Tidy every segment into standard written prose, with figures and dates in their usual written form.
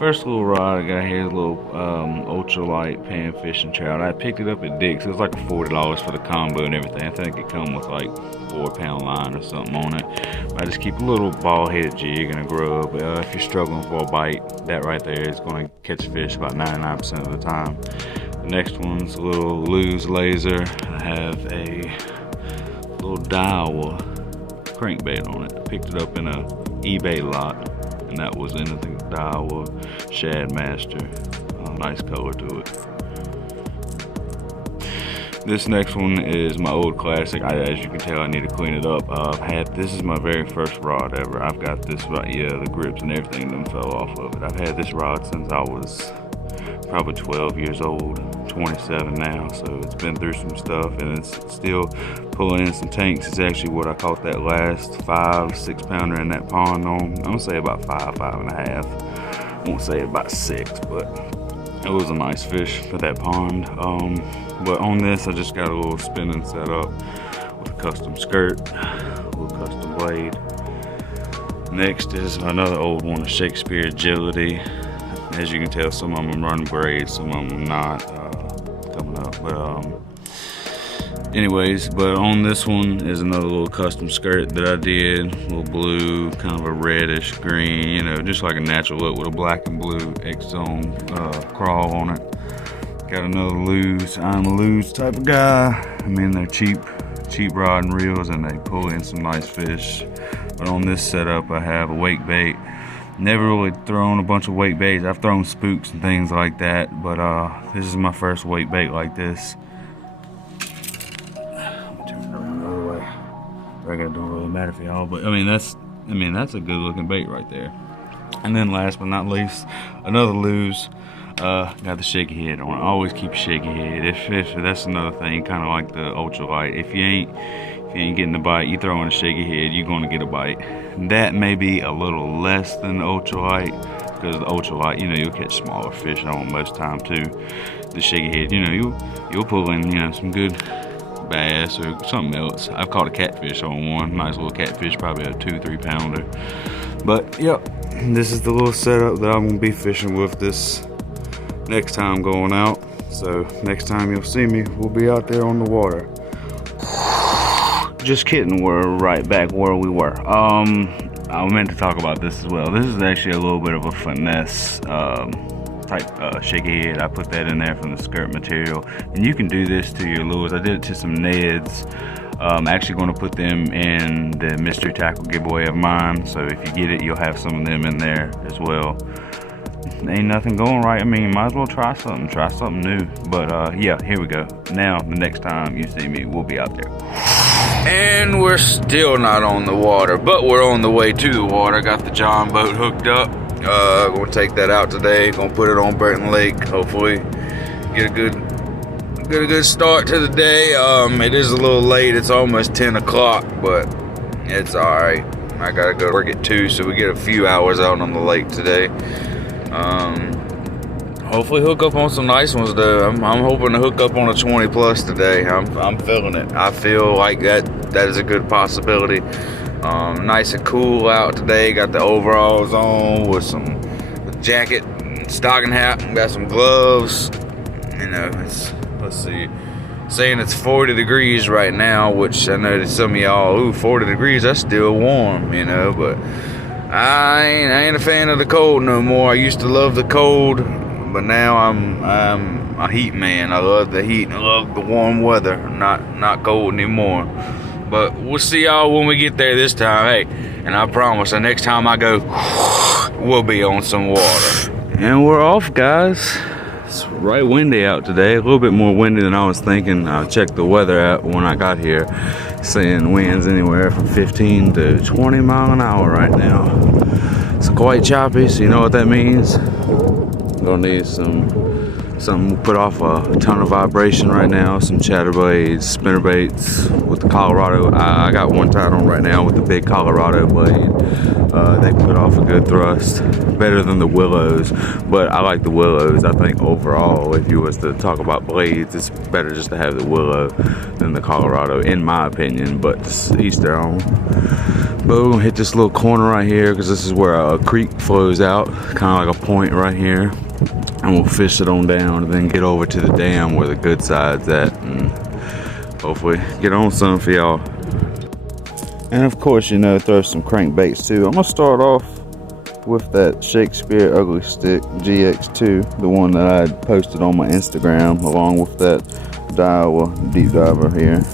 First little rod I got here is a little ultralight pan fishing trout. I picked it up at Digs. It was like $40 for the combo and everything. I think it come with like 4-pound line or something on it. I just keep a little ball-headed jig and a grub. If you're struggling for a bite, that right there is going to catch fish about 99% of the time. The next one's a little Lews laser. I have a little Daiwa crankbait on it. I picked it up in a eBay lot, and that was in the Daiwa Shad Master. Nice color to it. This next one is my old classic. As you can tell, I need to clean it up. This is my very first rod ever. I've got this right, yeah, the grips and everything them fell off of it. I've had this rod since I was probably 12 years old, 27 now, so it's been through some stuff and it's still pulling in some tanks. It's actually what I caught that last 5-6 pounder in that pond on. I'm gonna say about 5.5. Won't say about 6, but it was a nice fish for that pond. But on this, I just got a little spinning set up with a custom skirt, a little custom blade. Next is another old one, a Shakespeare Agility. As you can tell, some of them run braids, some of them not coming up. But anyways, but on this one is another little custom skirt that I did, a little blue, kind of a reddish green, you know, just like a natural look with a black and blue X-Zone crawl on it. Got another Lews. I'm a Lews type of guy. I mean, they're cheap rod and reels, and they pull in some nice fish. But on this setup, I have a wake bait. Never really thrown a bunch of wake baits. I've thrown spooks and things like that, but this is my first wake bait like this. Turn it around the other way. I gotta do, really matter for y'all, but I mean that's a good looking bait right there. And then last but not least, another Lews. Got the shaky head on it. Always keep a shaky head. If that's another thing, kind of like the ultralight. If you ain't getting a bite, you throw in a shaky head, you're gonna get a bite. That may be a little less than the ultralight, because the ultralight, you know, you'll catch smaller fish on most time too. The shaky head, you know, you'll pull in, you know, some good bass or something else. I've caught a catfish on one, nice little catfish, probably a 2-3 pounder. But yep, this is the little setup that I'm gonna be fishing with this next time going out. So next time you'll see me, we'll be out there on the water. Just kidding, we're right back where we were. I meant to talk about this as well. This is actually a little bit of a finesse type shaky head. I put that in there from the skirt material, and you can do this to your lures. I did it to some Neds. I'm actually going to put them in the mystery tackle giveaway of mine, so if you get it, you'll have some of them in there as well. Ain't nothing going right. I mean, might as well try something new. But yeah, here we go. Now the next time you see me, we'll be out there. And we're still not on the water, but we're on the way to the water. Got the John boat hooked up. Gonna take that out today. Gonna put it on Burton Lake. Hopefully get a good start to the day. It is a little late. It's almost 10 o'clock, but it's all right. I gotta go to work at 2, so we get a few hours out on the lake today. Hopefully hook up on some nice ones though. I'm hoping to hook up on a 20 plus today. I'm feeling it. I feel like that is a good possibility. Nice and cool out today. Got the overalls on with some jacket, stocking hat, got some gloves. You know, let's see. Saying it's 40 degrees right now, which I know that some of y'all, ooh, 40 degrees, that's still warm, you know, but I ain't a fan of the cold no more. I used to love the cold, but now I'm a heat man. I love the heat and I love the warm weather. Not cold anymore. But we'll see y'all when we get there this time. Hey, and I promise the next time I go, we'll be on some water. And we're off, guys. It's right windy out today. A little bit more windy than I was thinking. I checked the weather out when I got here, saying winds anywhere from 15 to 20 mile an hour right now. It's quite choppy, so you know what that means. Gonna need something to put off a ton of vibration right now. Some chatterblades, spinnerbaits with the Colorado. I got one tied on right now with the big Colorado blade. They put off a good thrust, better than the Willows, but I like the Willows. I think overall, if you was to talk about blades, it's better just to have the Willow than the Colorado, in my opinion, but just each their own. But we're gonna hit this little corner right here because this is where a creek flows out, kind of like a point right here, and we'll fish it on down and then get over to the dam where the good side's at, and hopefully get on some for y'all. And of course, you know, throw some crankbaits too. I'm gonna start off with that Shakespeare ugly Stik GX2, the one that I had posted on my Instagram, along with that Daiwa deep diver here.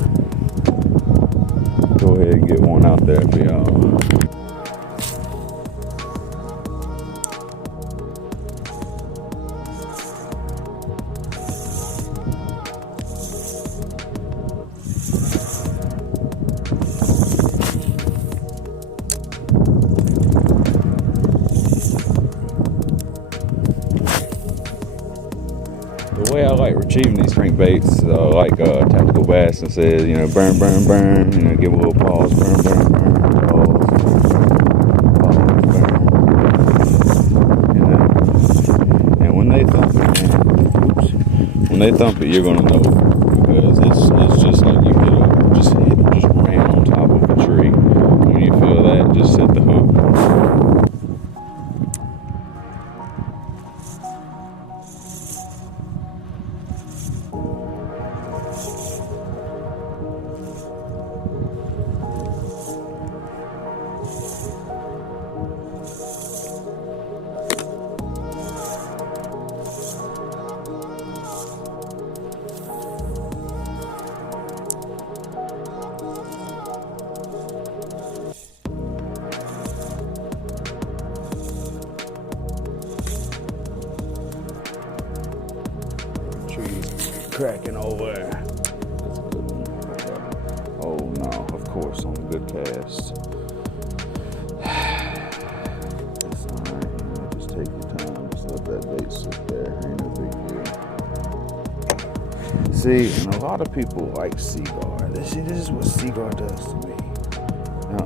Go ahead and get one out there for y'all. The way I like retrieving these crankbaits, like Tactical Bass, and says, you know, burn, burn, burn, you know, give a little pause, burn, burn, burn, pause, burn, you know. And when they thump it, man, oops, when they thump it, you're gonna know, because it's just like you just ran on top of a tree. When you feel that, just set the hook. Cracking over. That's a good one. Oh no, of course, on a good cast. It's alright, you know, just take your time, just let that bait sit there, ain't no big deal. See, and a lot of people like Seaguar. This is what Seaguar does to me. No,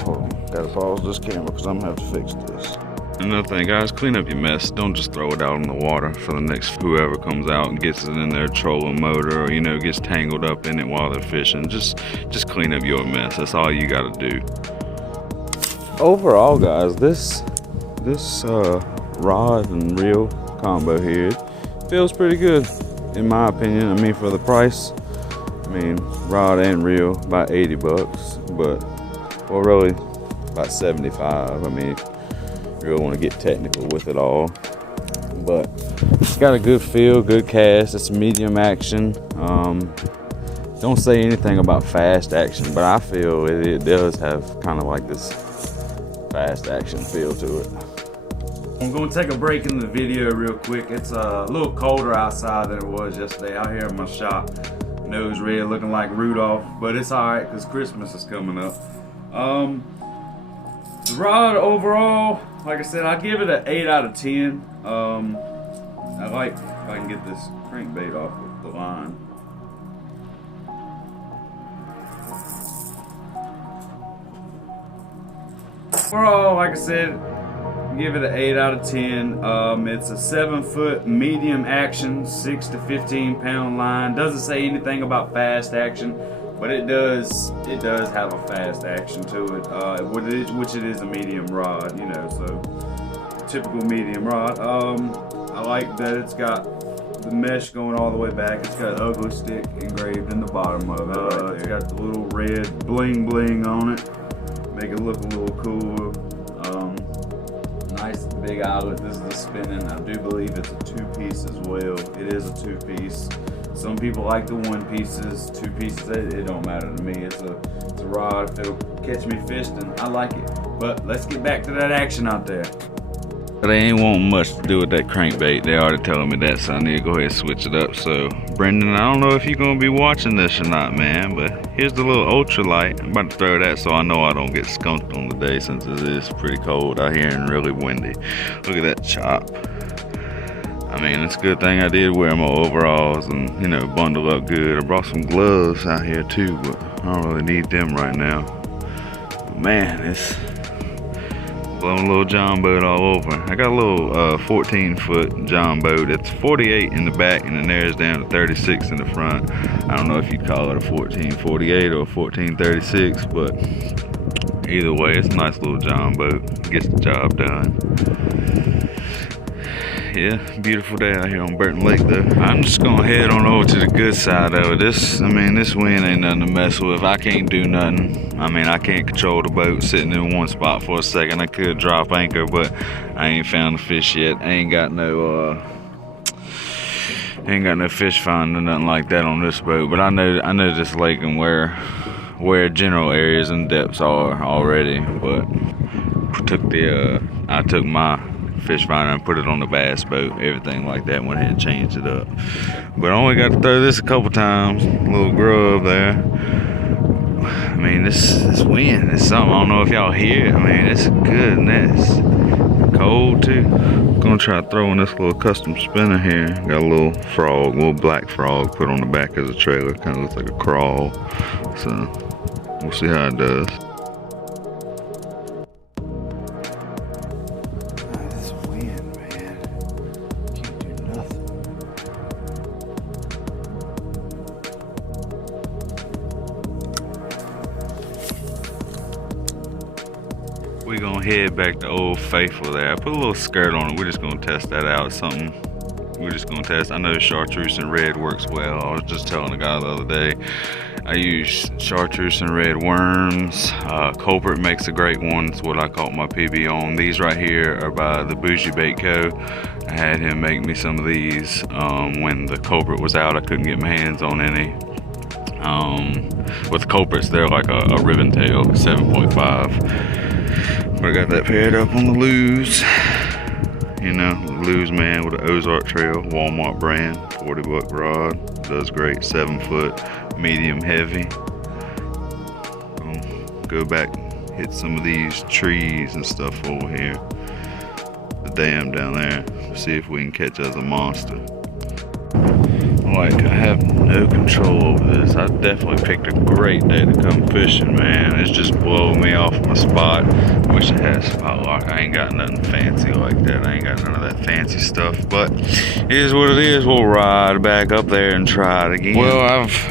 hold on. Gotta pause this camera because I'm gonna have to fix this. Another thing, guys, clean up your mess. Don't just throw it out in the water for the next whoever comes out and gets it in their trolling motor, or, you know, gets tangled up in it while they're fishing. Just clean up your mess. That's all you gotta do. Overall, guys, this rod and reel combo here feels pretty good, in my opinion. I mean, for the price, I mean, rod and reel about 80 bucks, but, well, really about 75. I mean, really want to get technical with it all, but it's got a good feel, good cast. It's medium action. Don't say anything about fast action, but I feel it does have kind of like this fast action feel to it. I'm going to take a break in the video real quick. It's a little colder outside than it was yesterday. Out here in my shop, nose red, looking like Rudolph, but it's all right because Christmas is coming up. The rod overall, like I said, I give it an 8 out of 10. I like if I can get this crankbait off of the line. Overall, like I said, give it an 8 out of 10. It's a 7-foot medium action, 6 to 15 pound line. Doesn't say anything about fast action, but it does have a fast action to it, which it is a medium rod, you know, so typical medium rod. I like that it's got the mesh going all the way back. It's got ugly Stik engraved in the bottom of it. It's got the little red bling bling on it, make it look a little cooler. Nice big eyelet. This is the spinning. I do believe it's a 2-piece as well. It is a 2-piece. Some people like the 1-pieces, 2-pieces. It don't matter to me. It's a rod. If it'll catch me fisting, I like it. But let's get back to that action out there. They ain't wanting much to do with that crankbait. They already telling me that, so I need to go ahead and switch it up. So, Brendan, I don't know if you're gonna be watching this or not, man, but here's the little ultralight. I'm about to throw that so I know I don't get skunked on the day, since it is pretty cold out here and really windy. Look at that chop. I mean, it's a good thing I did wear my overalls and, you know, bundle up good. I brought some gloves out here too, but I don't really need them right now. Man, Blowing a little John boat all over. I got a little 14-foot John boat. It's 48 in the back and then there's down to 36 in the front. I don't know if you'd call it a 1448 or a 1436, but either way, it's a nice little John boat. Gets the job done. Yeah, beautiful day out here on Burton Lake though. I'm just gonna head on over to the good side of it. This wind ain't nothing to mess with. I can't do nothing. I mean, I can't control the boat sitting in one spot for a second. I could drop anchor, but I ain't found the fish yet. I ain't got no fish finder, nothing like that on this boat. But I know this lake and where general areas and depths are already. But I took my fish finder and put it on the bass boat, everything like that. Went ahead and changed it up, but I only got to throw this a couple times. A little grub there. I mean, this wind is something. I don't know if y'all hear it. I mean, it's goodness. Cold too. Gonna try throwing this little custom spinner here. Got a little frog, little black frog put on the back as a trailer. Kind of looks like a crawl. So we'll see how it does. We're gonna head back to Old Faithful there. I put a little skirt on it. We're just gonna test that out. Something we're just gonna test. I know chartreuse and red works well. I was just telling the guy the other day, I use chartreuse and red worms. Culprit makes a great one. It's what I caught my PB on. These right here are by the Bougie Bait Co. I had him make me some of these when the culprit was out. I couldn't get my hands on any. With culprits, they're like a ribbon tail, 7.5. But I got that paired up on the Lews. You know, Lews man with an Ozark Trail, Walmart brand, 40-buck rod. Does great, 7-foot, medium heavy. Go back, hit some of these trees and stuff over here. The dam down there. See if we can catch us a monster. Like, I have no control over this. I definitely picked a great day to come fishing, man. It's just blowing me off my spot. Wish I had a spot lock. I ain't got nothing fancy like that. I ain't got none of that fancy stuff. But it is what it is. We'll ride back up there and try it again. Well,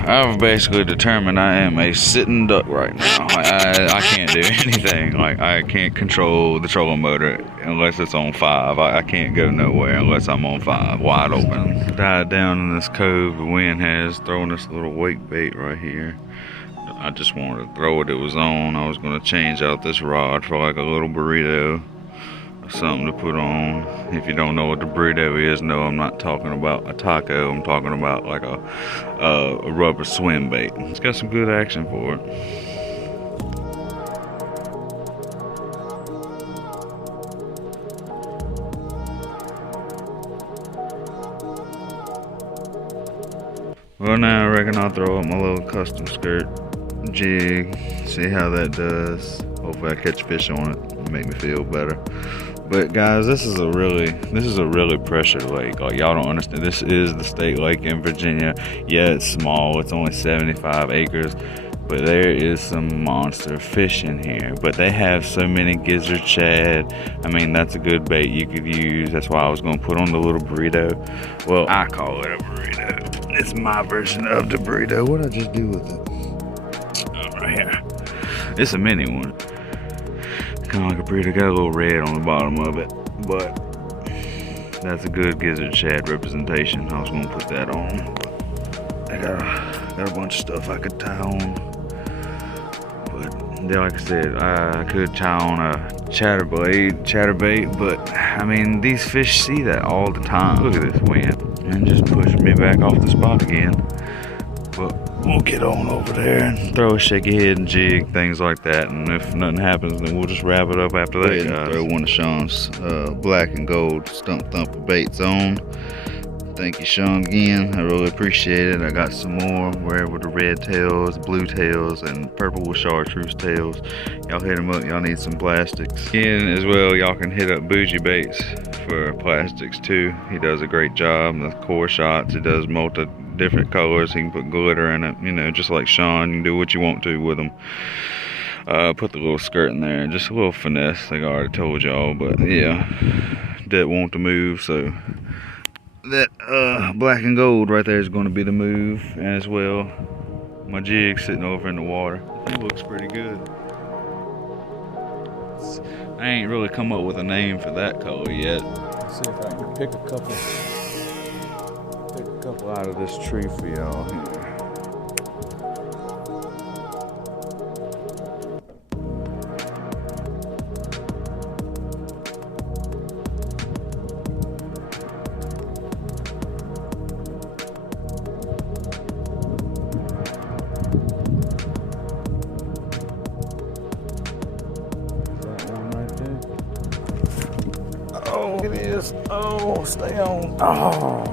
I've basically determined I am a sitting duck right now. I can't do anything. Like, I can't control the trolling motor unless it's on 5. I can't go nowhere unless I'm on 5, wide open. Died down in this cove the wind has, throwing this little wake bait right here. I just wanted to throw it. It was on. I was going to change out this rod for like a little burrito or something to put on. If you don't know what the burrito is, no, I'm not talking about a taco. I'm talking about like a rubber swim bait. It's got some good action for it. Well, now I reckon I'll throw up my little custom skirt jig, see how that does. Hopefully I catch fish on it and make me feel better. But guys, this is a really pressured lake. Like, y'all don't understand. This is the state lake in Virginia. Yeah, it's small. It's only 75 acres. But there is some monster fish in here. But they have so many gizzard shad. I mean, that's a good bait you could use. That's why I was going to put on the little burrito. Well, I call it a burrito. It's my version of the burrito. What did I just do with it? Oh, right here. It's a mini one. Kind of like a burrito. Got a little red on the bottom of it. But that's a good gizzard shad representation. I was going to put that on. I got a bunch of stuff I could tie on. But like I said, I could tie on a chatterbait, but I mean, these fish see that all the time. Look at this wind. And just pushed me back off the spot again. But we'll get on over there and throw a shaky head and jig, things like that. And if nothing happens, then we'll just wrap it up after that, guys. Throw one of Sean's black and gold stump thumper baits on. Thank you, Sean, again. I really appreciate it. I got some more. We're able to red tails, blue tails, and purple with chartreuse tails. Y'all hit them up. Y'all need some plastics. Again, as well, y'all can hit up Bougie Baits for plastics too. He does a great job. The core shots, he does multi different colors. He can put glitter in it, you know, just like Sean. You can do what you want to with them. Put the little skirt in there, just a little finesse, like I already told y'all. But yeah, didn't want to move, so that black and gold right there is going to be the move, as well my jig sitting over in the water. It looks pretty good. I ain't really come up with a name for that color yet. Let's see if I can pick a couple out of this tree for y'all here. Oh, it is. Oh, stay on. Oh.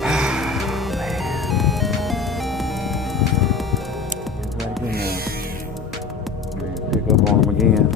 Man. Get back in there. Maybe pick up on him again.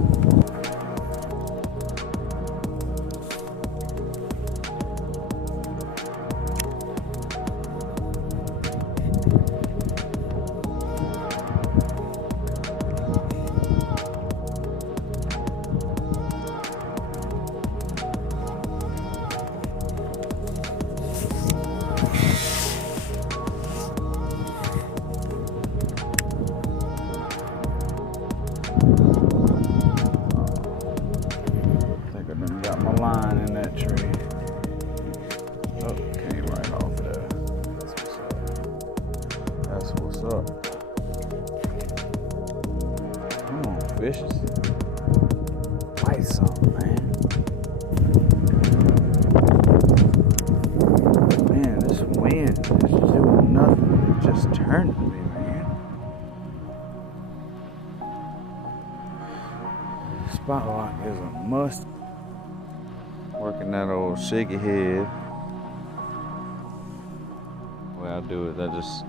Got my line in that tree. Oh, came right off there. That's what's up. Come on, fishes. Bite something, man. Man, this wind is doing nothing. It just turned me, man. Spot lock is a must. Working that old shaky head. The way I do it, I just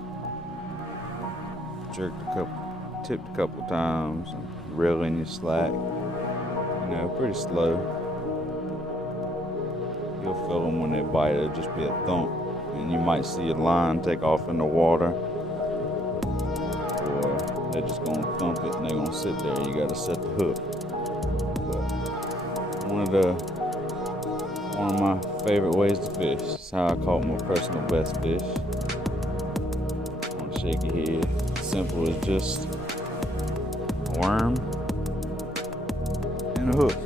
tipped a couple times, and reel in your slack. You know, pretty slow. You'll feel them when they bite. It'll just be a thump, and you might see a line take off in the water, or they're just gonna thump it and they're gonna sit there. You gotta set the hook. But one of my favorite ways to fish. It's how I caught my personal best fish. On a shaky head. Simple as just a worm and a hook.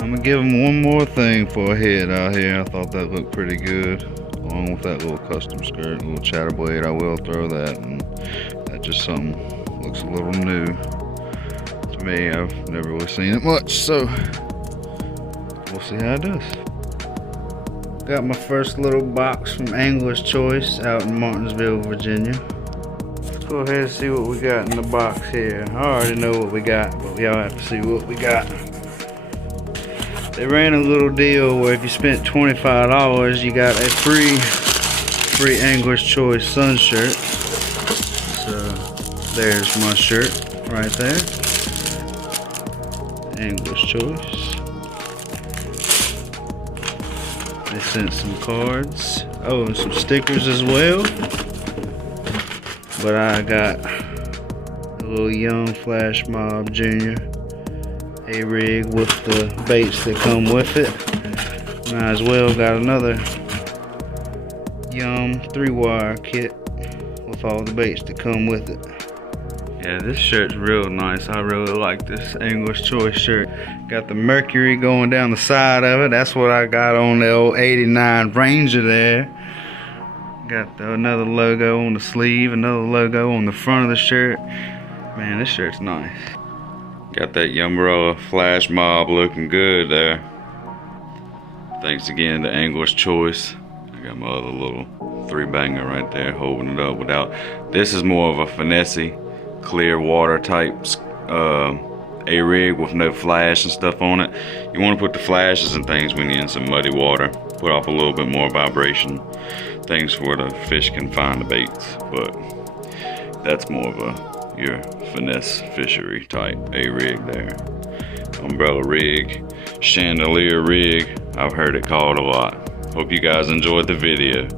I'm gonna give them one more thing for a head out here. I thought that looked pretty good. Along with that little custom skirt, little chatter blade. I will throw that, and that's just something looks a little new to me. I've never really seen it much, so we'll see how it does. Got my first little box from Angler's Choice out in Martinsville, Virginia. Let's go ahead and see what we got in the box here. I already know what we got, but y'all have to see what we got. They ran a little deal where if you spent $25, you got a free Angler's Choice sun shirt. So there's my shirt right there. Angler's Choice. They sent some cards. Oh, and some stickers as well. But I got a little young Flash Mob Jr. A-rig with the baits that come with it. And I as well got another Yum 3-wire kit with all the baits that come with it. Yeah, this shirt's real nice. I really like this Angler's Choice shirt. Got the Mercury going down the side of it. That's what I got on the old 89 Ranger there. Got another logo on the sleeve, another logo on the front of the shirt. Man, this shirt's nice. Got that umbrella Flash Mob looking good there. Thanks again to Angler's Choice. I got my other little 3-banger right there holding it up without. This is more of a finesse, clear water type A-rig with no flash and stuff on it. You want to put the flashes and things when you're in some muddy water. Put off a little bit more vibration. Things where the fish can find the baits. But that's more of your finesse fishery type A-rig there. Umbrella rig, chandelier rig. I've heard it called a lot. Hope you guys enjoyed the video.